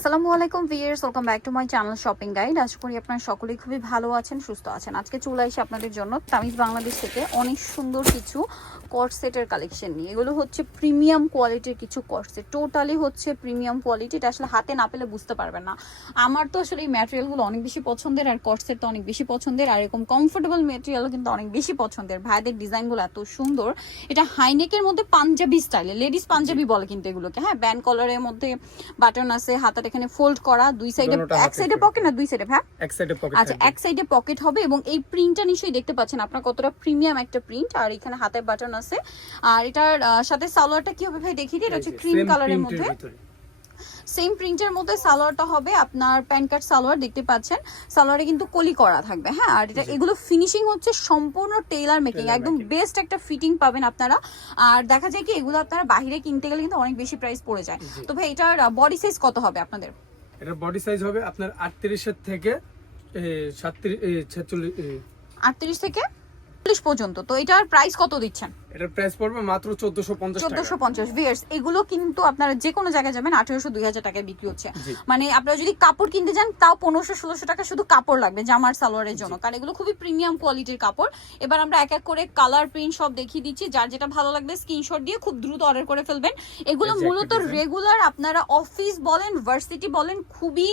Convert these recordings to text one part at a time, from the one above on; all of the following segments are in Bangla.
আসসালামু আলাইকুম viewers, welcome back to my channel shopping guide. আশা করি আপনারা সকলেই খুবই ভালো আছেন, সুস্থ আছেন। আজকে চলে আসি আপনাদের জন্য তামিজ বাংলাদেশ থেকে অনেক সুন্দর কিছু কট সেটের কালেকশন নিয়ে। এগুলো হচ্ছে প্রিমিয়াম কোয়ালিটির কিছু কট সেট, টোটালি হচ্ছে প্রিমিয়াম কোয়ালিটি। এটা আসলে হাতে না পেলে বুঝতে পারবেন না। আমার তো আসলে এই ম্যাটেরিয়ালগুলো অনেক বেশি পছন্দের, আর কট সেট তো অনেক বেশি পছন্দের, আর এরকম কমফোর্টেবল ম্যাটেরিয়ালও কিন্তু অনেক বেশি পছন্দের। ভাইদের ডিজাইনগুলো এত সুন্দর। এটা হাইনেকের মধ্যে পাঞ্জাবি স্টাইলে, লেডিস পাঞ্জাবি বলে কিন্তু এগুলোকে। হ্যাঁ, ব্যান্ড কলারের মধ্যে বাটন আছে, হাতাটা এখানে ফোল্ড করা, দুই সাইডে, এক সাইডে পকেট না দুই সাইডে? হ্যাঁ, এক সাইডে পকেট। আচ্ছা, এক সাইডে পকেট হবে। এবং এই প্রিন্টটা নিশ্চয়ই দেখতে পাচ্ছেন আপনারা কতটা প্রিমিয়াম একটা প্রিন্ট। আর এখানে হাতে বাটন আছে। আর এটার সাথে সালোয়ারটা কি হবে ভাই দেখিয়ে দিই। এটা হচ্ছে ক্রিম কালারের মধ্যে, সেম প্রিন্টের মধ্যে সালোয়ারটা হবে আপনার প্যান্ট কাট সালোয়ার, দেখতে পাচ্ছেন। সালোয়ারে কিন্তু কলি করা থাকবে। হ্যাঁ, আর এটা এগুলো ফিনিশিং হচ্ছে সম্পূর্ণ টেইলার মেকিং, একদম বেস্ট একটা ফিটিং পাবেন আপনারা। আর দেখা যায় কি এগুলো আপনারা বাইরে কিনতে গেলে কিন্তু অনেক বেশি প্রাইস পড়ে যায়। তো ভাই এটার বডি সাইজ কত হবে আপনাদের? এটার বডি সাইজ হবে আপনার 38 এর থেকে 38 থেকে 40 পর্যন্ত। তো এটার প্রাইস কত দিচ্ছেন? এটার প্রাইস পড়বে মাত্র 1450 টাকা। 1450 ভিউয়ার্স, এগুলো কিন্তু আপনারা যে কোনো জায়গায় যাবেন 1800-2000 টাকায় বিক্রি হচ্ছে। মানে আপনারা যদি কাপড় কিনতে যান তাও 1500-1600 টাকা শুধু কাপড় লাগবে জামার সালোয়ারের জন্য, কারণ এগুলো খুবই প্রিমিয়াম কোয়ালিটির কাপড়। এবার আমরা এক এক করে কালার প্রিন্ট সব দেখিয়ে দিচ্ছি, যার যেটা ভালো লাগবে স্ক্রিনশট দিয়ে খুব দ্রুত অর্ডার করে ফেলবেন। এগুলো মূলত রেগুলার আপনারা অফিস বলেন, ভার্সিটি বলেন, খুবই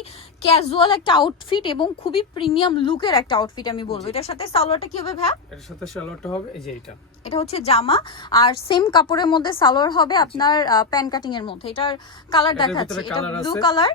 ক্যাজুয়াল একটা আউটফিট এবং খুবই প্রিমিয়াম লুকের একটা আউটফিট আমি বলবো। এটার সাথে সালোয়ারটা কি হবে ভাই? এর সাথে সালোয়ারটা হবে এই যে এটা হচ্ছে জামা, আর সেম কাপড়ের মধ্যে সালোয়ার হবে আপনার প্যান কাটিং এর মধ্যে। এটার কালার দেখাচ্ছি, এটা ব্লু কালার,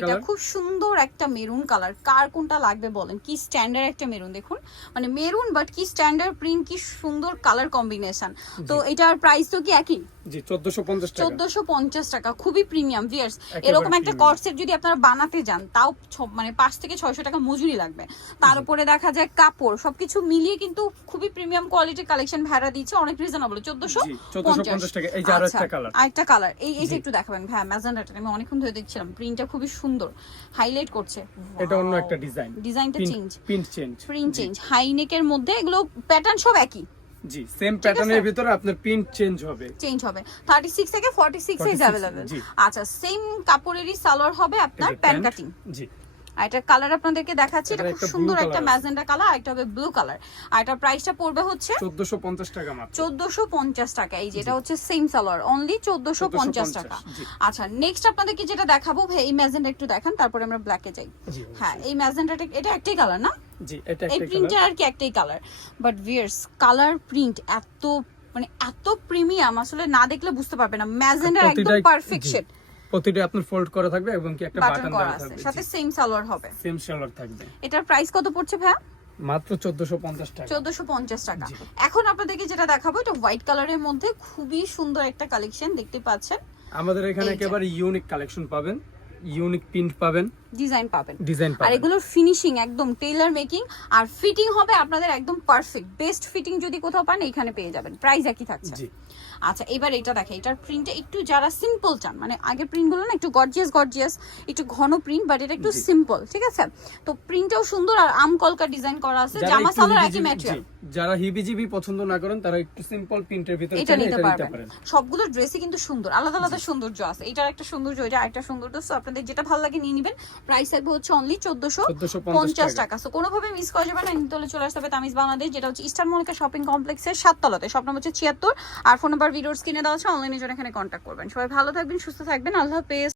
এটা খুব সুন্দর একটা মেরুন কালার। কার কোনটা লাগবে বলেন? কি স্ট্যান্ডার্ড একটা মেরুন, দেখুন মানে মেরুন বাট কি স্ট্যান্ডার্ড প্রিন্ট, কি সুন্দর কালার কম্বিনেশন। তো এটার প্রাইস তো কি একই? জি, 1450 টাকা। 1450 টাকা, খুবই প্রিমিয়াম ভিউয়ার্স। এরকম একটা কট সেট যদি আপনারা বানাতে যান তাও মানে 5 থেকে 600 টাকা মজুরি লাগবে। তার উপরে দেখা যায় কাপড় সবকিছু মিলিয়ে কিন্তু খুবই প্রিমিয়াম কোয়ালিটির কালেকশন ভাড়া দিচ্ছে, অনেক রিজনেবল। 1450 টাকা। এই যে আরেকটা কালার, আরেকটা কালার, এইটা একটু দেখাবেন ভাই। ম্যাজেন্ডাটা আমি অনেকক্ষণ ধরে দেখছিলাম, প্রিন্টটা খুবই সুন্দর, হাইলাইট করছে। এটা অন্য একটা ডিজাইন, ডিজাইনটা চেঞ্জ, প্রিন্ট চেঞ্জ। হাইনেকের মধ্যে এগুলো প্যাটার্ন সব একই। জি, সেম প্যাটার্নের ভিতরে আপনার প্রিন্ট চেঞ্জ হবে। 36 থেকে 46 সাইজ अवेलेबल। আচ্ছা, সেম কাপড়েরই সালোয়ার হবে আপনার প্যান কাটিং। জি, আর এটা কালার আপনাদেরকে দেখাচ্ছি, এটা খুব সুন্দর একটা ম্যাজেন্ডা কালার, আর এটা হবে ব্লু কালার। আর এটা প্রাইসটা পড়বে হচ্ছে 1450 টাকা মাত্র। 1450 টাকা। এই যে এটা হচ্ছে সেম সালোয়ার, অনলি 1450 টাকা। আচ্ছা, নেক্সট আপনাদেরকে যেটা দেখাবো ভাই, এই ম্যাজেন্ডা একটু দেখান, তারপরে আমরা ব্ল্যাকে যাই। হ্যাঁ, এই ম্যাজেন্ডাটা, এটা একটাই কালার না? জি, এটা এই প্রিন্টটা আর কি একটাই colour, but viewers colour print এত মানে এত প্রিমিয়াম, আসলে না দেখলে বুঝতে পারবে না। ম্যাজেন্ডার একদম পারফেক্ট শেড, প্রতিটা আপনার ফোল্ড করা থাকবে এবং কি একটা বাটন দেওয়া থাকবে, সাথে সেম সালোয়ার হবে, সেম সালোয়ার থাকবে। এটার প্রাইস কত পড়ছে ভাই? মাত্র 1450 টাকা। 1450 টাকা। এখন আপনাদেরকে যেটা দেখাবো এটা হোয়াইট কালারের মধ্যে খুবই সুন্দর একটা কালেকশন, দেখতে পাচ্ছেন। আমাদের এখানে একেবারে ইউনিক কালেকশন পাবেন, ইউনিক প্রিন্ট পাবেন, ডিজাইন পাবেন। আর এগুলোর ফিনিশিং একদম টেইলার মেকিং, আর ফিটিং হবে আপনাদের একদম পারফেক্ট। বেস্ট ফিটিং যদি কোথাও পান এখানে পেয়ে যাবেন, প্রাইস একই থাকছে। আচ্ছা, এবার এটা দেখে, এটার প্রিন্টটা একটু যারা সিম্পল চান, মানে আগের প্রিন্টগুলো না একটু গর্জিয়াস একটু ঘন প্রিন্ট, বাট এটা একটু সিম্পল, ঠিক আছে। তো প্রিন্টটাও সুন্দর, আর আম কলকা ডিজাইন করা আছে, জামা সালোয়ার একই ম্যাটেরিয়াল। যারা হিবিজিবি পছন্দ না করেন তারা একটু সিম্পল প্রিন্টের ভিতরে এটা নিতে পারবেন। সবগুলো ড্রেসই কিন্তু সুন্দর, আলাদা আলাদা সৌন্দর্য আছে। এটার একটা সৌন্দর্য, এটা আরেকটা সৌন্দর্য। সো আপনাদের যেটা ভালো লাগে নিয়ে নেবেন। প্রাইস থাকবে হচ্ছে অনলি 1450 টাকা। সো কোনোভাবে মিস করা যাবে না, নিতে চলে আসতে হবে তামিজ বাংলাদেশ, যেটা হচ্ছে ইস্টার্ন মল্লিকা শপিং কমপ্লেক্সের 7 তলাতে। শপ নম্বর হচ্ছে 76, আর ফোন নাম্বার ভিডিওর স্ক্রিনে দেওয়া আছে, অনলাইনে জন্য এখানে কন্ট্যাক্ট করবেন। সবাই ভালো থাকবেন, সুস্থ থাকবেন, আল্লাহ হাফেজ।